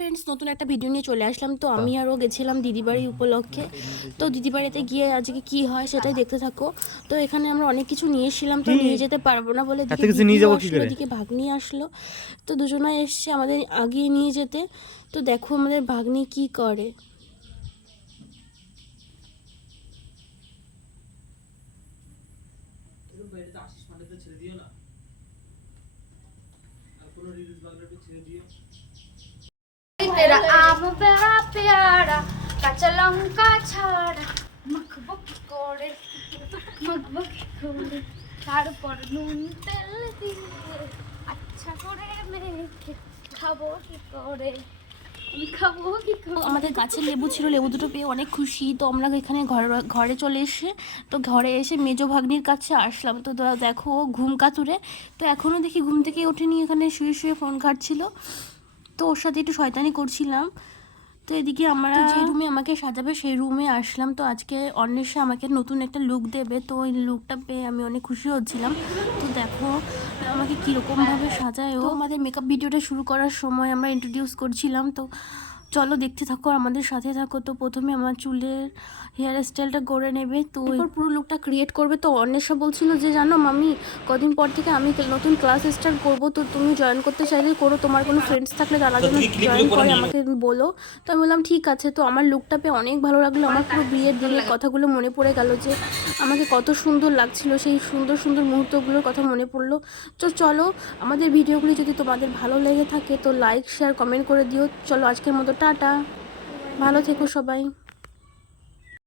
Friends নতুন একটা video নিয়ে চলে আসলাম। তো আমি আরও গেছিলাম দিদিবাড়ি উপলক্ষে। তো দিদিবাড়িতে গিয়ে আজকে কি হয় সেটাই দেখতে থাকো। তো এখানে আমরা অনেক কিছু নিয়ে এসেছিলাম তো নিয়ে যেতে পারব না বলে? দিকে ভাগ্নি আসলো। তো দুজনে এসছে আমাদের আগিয়ে নিয়ে যেতে। তো দেখো আমাদের ভাগ্নি কি করে। তেরা আম বেড়া পেয়ারা কাঁচা লঙ্কা ছাড়া মুখবুকি করে মুখবুকি করে তারপর নুন তেল দিয়ে আচ্ছা করে মেখে খাব কি করে আমাদের গাছে লেবু ছিল, লেবু দুটো পেয়ে অনেক খুশি। তো আমরা এখানে ঘরে ঘরে চলে এসে, তো ঘরে এসে মেজো ভাগ্নির কাছে আসলাম। তো দেখো ঘুম কাতুরে। তো এখনও দেখি ঘুম থেকে ওঠেনি, এখানে শুয়ে শুয়ে ফোন ঘাটছিল। তো ওর সাথে একটু শয়তানি করছিলাম। তো এদিকে আমরা যে রুমে আমাকে সাজাবে সেই রুমে আসলাম। তো আজকে অন্বেষে আমাকে নতুন একটা লুক দেবে। তো ওই লুকটা পেয়ে আমি অনেক খুশি হচ্ছিলাম। তো দেখো আমাকে কীরকমভাবে সাজায় ও। আমাদের মেকআপ ভিডিওটা শুরু করার সময় আমরা ইন্ট্রোডিউস করছিলাম। তো চলো দেখতে থাকো আমাদের সাথে থাকো। তো প্রথমে আমার চুলের হেয়ার স্টাইলটা করে নেবে। তো এরপর পুরো লুকটা ক্রিয়েট করবে। তো অন্বেষা বলছিল যে জানো মামি কদিন পর থেকে আমি নতুন ক্লাস স্টার্ট করব। তো তুমি জয়েন করতে চাইলে করো। তোমার কোনো ফ্রেন্ডস থাকলে তারা যেন জয়েন করে আমাকে বলো। তো আমি বললাম ঠিক আছে। তো আমার লুকটা পেয়ে অনেক ভালো লাগল। আমার পুরো বিয়ের দিনের কথাগুলো মনে পড়ে গেল যে আমাকে কত সুন্দর লাগছিল। সেই সুন্দর সুন্দর মুহূর্তগুলোর কথা মনে পড়ল। তো চলো আমাদের ভিডিওগুলি যদি তোমাদের ভালো লেগে থাকে তো লাইক শেয়ার কমেন্ট করে দিও। চলো আজকের মতো টাটা। ভালো থেকো সবাই।